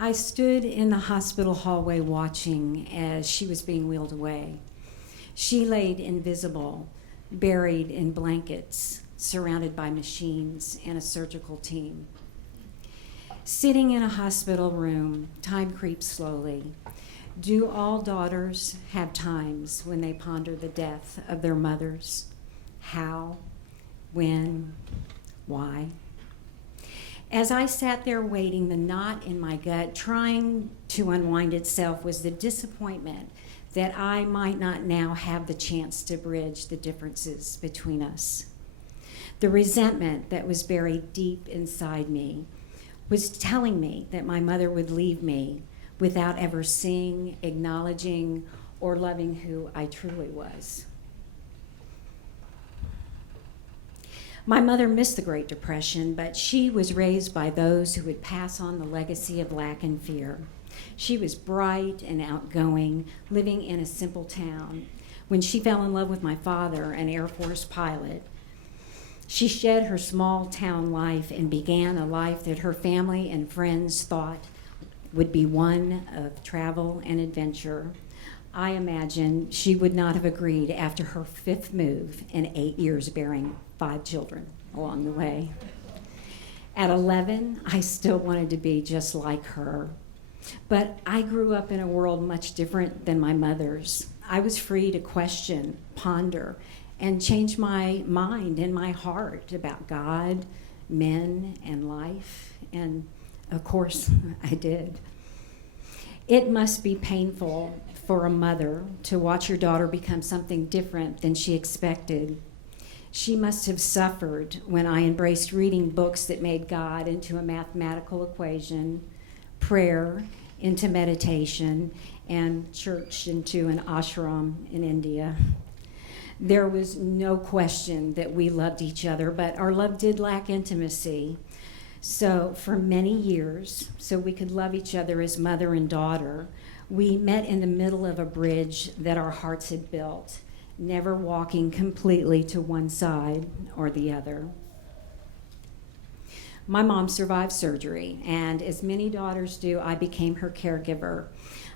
I stood in the hospital hallway watching as she was being wheeled away. She laid invisible, buried in blankets, surrounded by machines and a surgical team. Sitting in a hospital room, time creeps slowly. Do all daughters have times when they ponder the death of their mothers? How? When? Why? As I sat there waiting, the knot in my gut trying to unwind itself was the disappointment that I might not now have the chance to bridge the differences between us. The resentment that was buried deep inside me was telling me that my mother would leave me without ever seeing, acknowledging, or loving who I truly was. My mother missed the Great Depression, but she was raised by those who would pass on the legacy of lack and fear. She was bright and outgoing, living in a simple town. When she fell in love with my father, an Air Force pilot, she shed her small town life and began a life that her family and friends thought would be one of travel and adventure. I imagine she would not have agreed after her fifth move in 8 years, bearing 5 children along the way. At 11, I still wanted to be just like her. But I grew up in a world much different than my mother's. I was free to question, ponder, and change my mind and my heart about God, men, and life. And of course, I did. It must be painful for a mother to watch her daughter become something different than she expected. She must have suffered when I embraced reading books that made God into a mathematical equation, prayer into meditation, and church into an ashram in India. There was no question that we loved each other, but our love did lack intimacy. So for many years, so we could love each other as mother and daughter, we met in the middle of a bridge that our hearts had built, never walking completely to one side or the other. My mom survived surgery, and as many daughters do, I became her caregiver.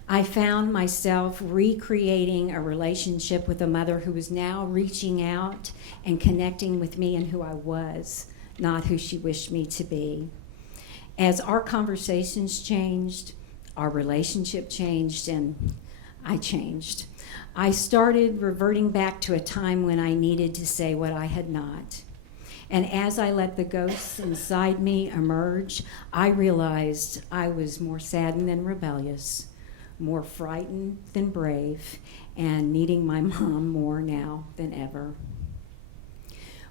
I found myself recreating a relationship with a mother who was now reaching out and connecting with me and who I was, not who she wished me to be. As our conversations changed, our relationship changed, and I changed. I started reverting back to a time when I needed to say what I had not. And as I let the ghosts inside me emerge, I realized I was more saddened than rebellious, more frightened than brave, and needing my mom more now than ever.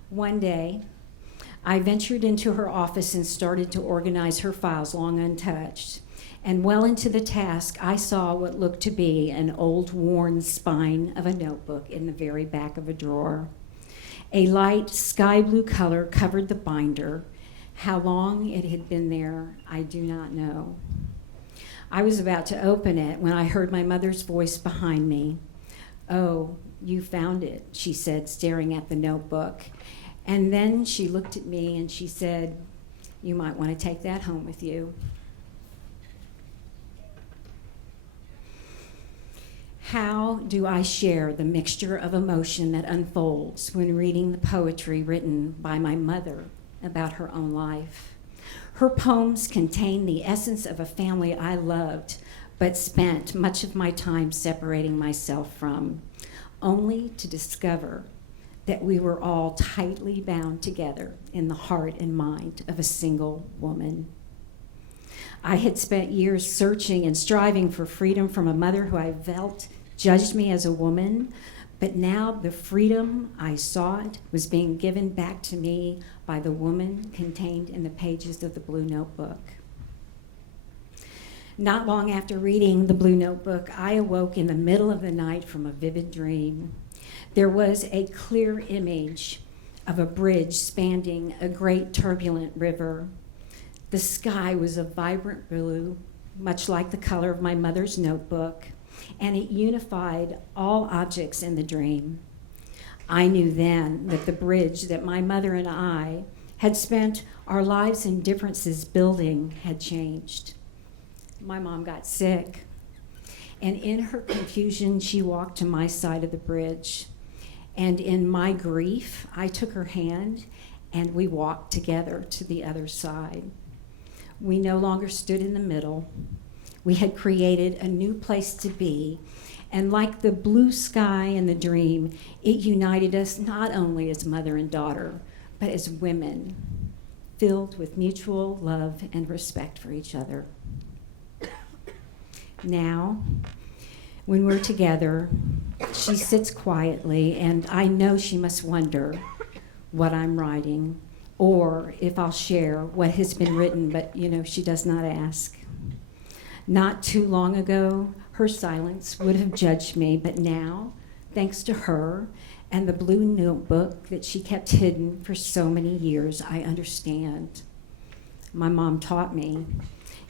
One day, I ventured into her office and started to organize her files long untouched. And well into the task, I saw what looked to be an old worn spine of a notebook in the very back of a drawer. A light sky blue color covered the binder. How long it had been there, I do not know. I was about to open it when I heard my mother's voice behind me. "Oh, you found it," she said, staring at the notebook. And then she looked at me and she said, "You might want to take that home with you." How do I share the mixture of emotion that unfolds when reading the poetry written by my mother about her own life? Her poems contain the essence of a family I loved, but spent much of my time separating myself from, only to discover that we were all tightly bound together in the heart and mind of a single woman. I had spent years searching and striving for freedom from a mother who I felt judged me as a woman, but now the freedom I sought was being given back to me by the woman contained in the pages of the Blue Notebook. Not long after reading the Blue Notebook, I awoke in the middle of the night from a vivid dream. There was a clear image of a bridge spanning a great turbulent river. The sky was a vibrant blue, much like the color of my mother's notebook, and it unified all objects in the dream. I knew then that the bridge that my mother and I had spent our lives and differences building had changed. my mom got sick. And in her confusion, she walked to my side of the bridge. And in my grief, I took her hand and we walked together to the other side. We no longer stood in the middle. We had created a new place to be. And like the blue sky in the dream, it united us not only as mother and daughter, but as women, filled with mutual love and respect for each other. Now, when we're together, she sits quietly, and I know she must wonder what I'm writing or if I'll share what has been written, but she does not ask. Not too long ago, her silence would have judged me, but now, thanks to her and the blue notebook that she kept hidden for so many years, I understand. My mom taught me,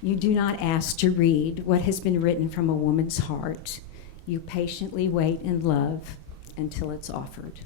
you do not ask to read what has been written from a woman's heart. You patiently wait in love until it's offered.